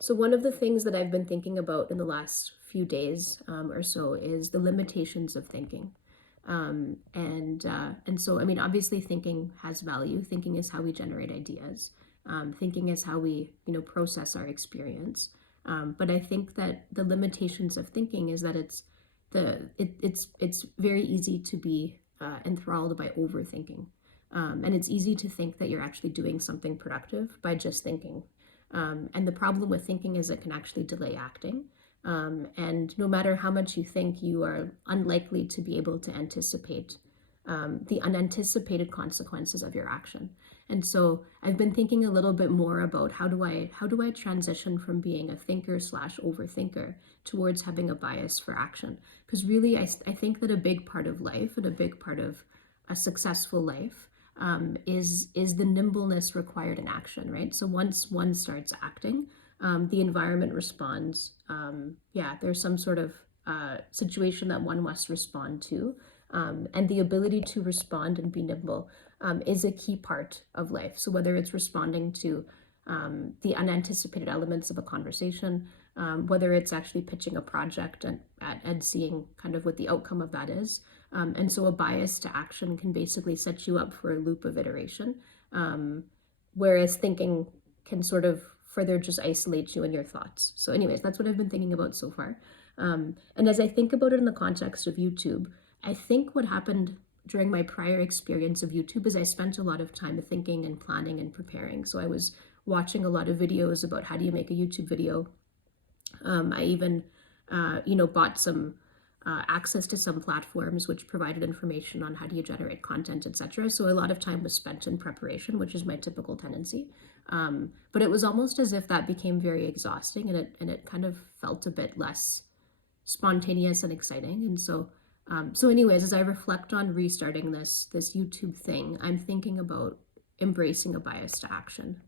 So one of the things that I've been thinking about in the last few days or so is the limitations of thinking. And so I mean, obviously, thinking has value. Thinking is how we generate ideas. Thinking is how we process our experience. But I think that the limitations of thinking is that it's very easy to be enthralled by overthinking. And it's easy to think that you're actually doing something productive by just thinking. And the problem with thinking is it can actually delay acting. And no matter how much you think, you are unlikely to be able to anticipate the unanticipated consequences of your action. And so I've been thinking a little bit more about how do I transition from being a thinker slash overthinker towards having a bias for action. Because really, I think that a big part of life and a big part of a successful life is the nimbleness required in action, right? So once one starts acting, the environment responds. Yeah, there's some sort of situation that one must respond to, and the ability to respond and be nimble is a key part of life. So whether it's responding to the unanticipated elements of a conversation, whether it's actually pitching a project and seeing kind of what the outcome of that is. And so a bias to action can basically set you up for a loop of iteration, whereas thinking can sort of further just isolate you and your thoughts. So anyways, that's what I've been thinking about so far. And as I think about it in the context of YouTube, I think what happened during my prior experience of YouTube is I spent a lot of time thinking and planning and preparing. So I was watching a lot of videos about how do you make a YouTube video. I even, bought some access to some platforms which provided information on how do you generate content, etc. So a lot of time was spent in preparation, which is my typical tendency. But it was almost as if that became very exhausting, and it kind of felt a bit less spontaneous and exciting. And so anyways, as I reflect on restarting this YouTube thing, I'm thinking about embracing a bias to action.